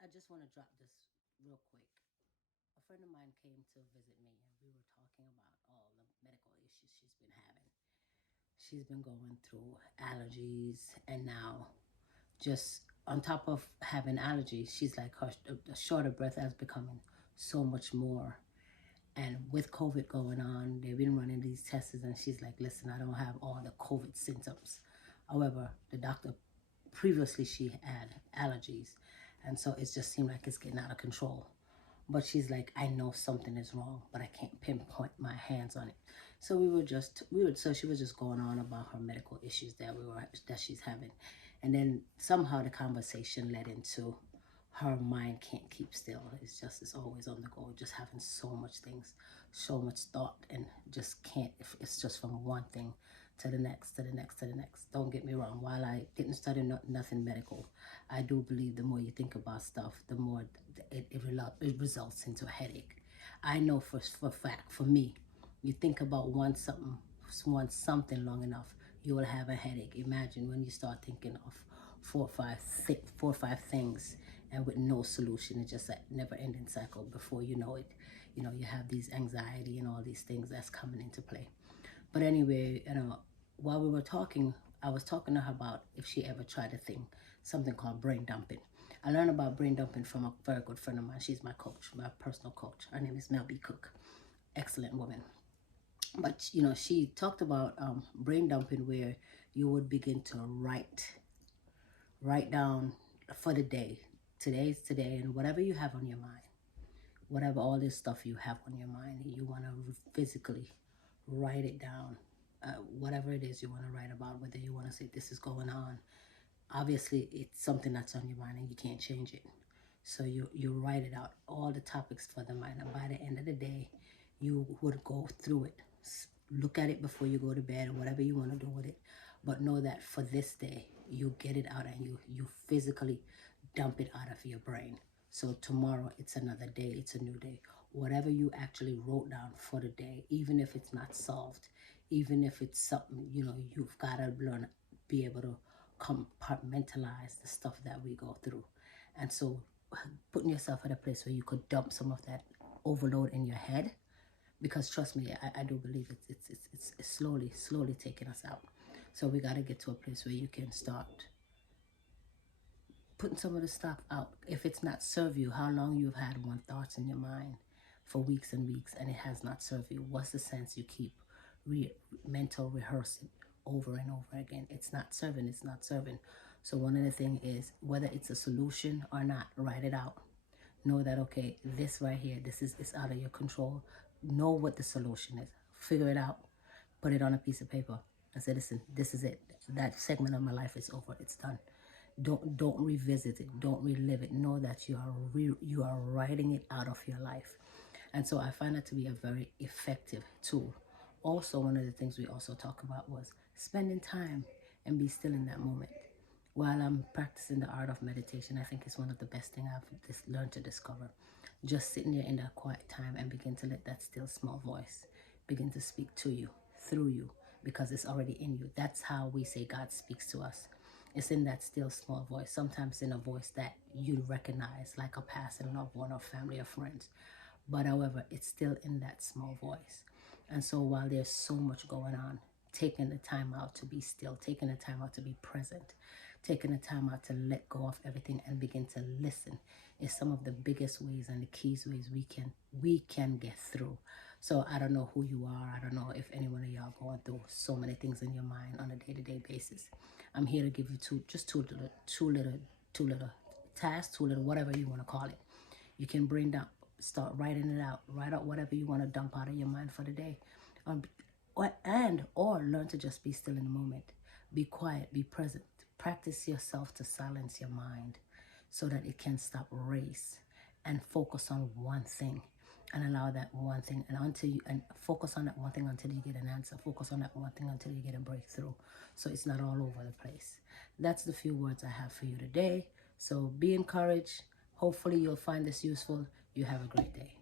I just want to drop this real quick. A friend of mine came to visit me, and we were talking about all the medical issues she's been having. She's been going through allergies, and now just on top of having allergies, she's like her the shorter breath has becoming so much more. And with COVID going on, they've been running these tests, and she's like, "Listen, I don't have all the COVID symptoms." However, the doctor previously she had allergies, and so it just seemed like it's getting out of control. But she's like, I know something is wrong, but I can't pinpoint my hands on it. So so she was just going on about her medical issues that she's having. And then somehow the conversation led into her mind can't keep still. It's always on the go, just having so much things, so much thought, and just can't, if it's just from one thing to the next, to the next, to the next. Don't get me wrong, while I didn't study nothing medical, I do believe the more you think about stuff, the more it results into a headache. I know for fact, for me, you think about one something long enough, you will have a headache. Imagine when you start thinking of four or five things, and with no solution. It's just a never-ending cycle. Before you know it, you have these anxiety and all these things that's coming into play. But anyway, while we were talking, I was talking to her about if she ever tried a thing, something called brain dumping. I learned about brain dumping from a very good friend of mine. She's my coach, my personal coach. Her name is Mel B. Cook. Excellent woman. But she talked about brain dumping, where you would begin to write down for the day. Today's today, and whatever you have on your mind, whatever all this stuff you have on your mind, you want to physically write it down. Whatever it is you want to write about, whether you want to say this is going on, obviously it's something that's on your mind and you can't change it. So you write it out, all the topics for the mind, and by the end of the day, you would go through it. Look at it before you go to bed, or whatever you want to do with it. But know that for this day, you get it out, and you physically dump it out of your brain. So tomorrow, it's another day, it's a new day. Whatever you actually wrote down for the day, even if it's not solved, even if it's something, you've got to learn, be able to compartmentalize the stuff that we go through. And so putting yourself at a place where you could dump some of that overload in your head, because trust me, I do believe it's slowly taking us out. So we got to get to a place where you can start putting some of the stuff out. If it's not serve you, how long you've had one thoughts in your mind for weeks and weeks, and it has not served you, what's the sense you keep mental rehearsing over and over again? It's not serving. So one of the things is, whether it's a solution or not, write it out. Know that, okay, this right here, this is out of your control. Know what the solution is. Figure it out. Put it on a piece of paper and say, listen, this is it. That segment of my life is over. It's done. Don't revisit it. Don't relive it. Know that you are writing it out of your life. And so I find that to be a very effective tool. Also, one of the things we also talk about was spending time and be still in that moment. While I'm practicing the art of meditation, I think it's one of the best things I've learned to discover. Just sitting there in that quiet time and begin to let that still small voice begin to speak to you, through you, because it's already in you. That's how we say God speaks to us. It's in that still small voice, sometimes in a voice that you recognize, like a passing loved one or family or friends. But however, it's still in that small voice. And so while there's so much going on, taking the time out to be still, taking the time out to be present, taking the time out to let go of everything and begin to listen is some of the biggest ways and the keys ways we can get through. So I don't know who you are. I don't know if any one of y'all going through so many things in your mind on a day-to-day basis. I'm here to give you two little tasks, whatever you want to call it. You can bring down, start writing it out. Write out whatever you want to dump out of your mind for the day. Or learn to just be still in the moment. Be quiet, be present. Practice yourself to silence your mind so that it can stop race and focus on one thing, and allow that one thing, and focus on that one thing until you get an answer. Focus on that one thing until you get a breakthrough, so it's not all over the place. That's the few words I have for you today. So be encouraged. Hopefully you'll find this useful. You have a great day.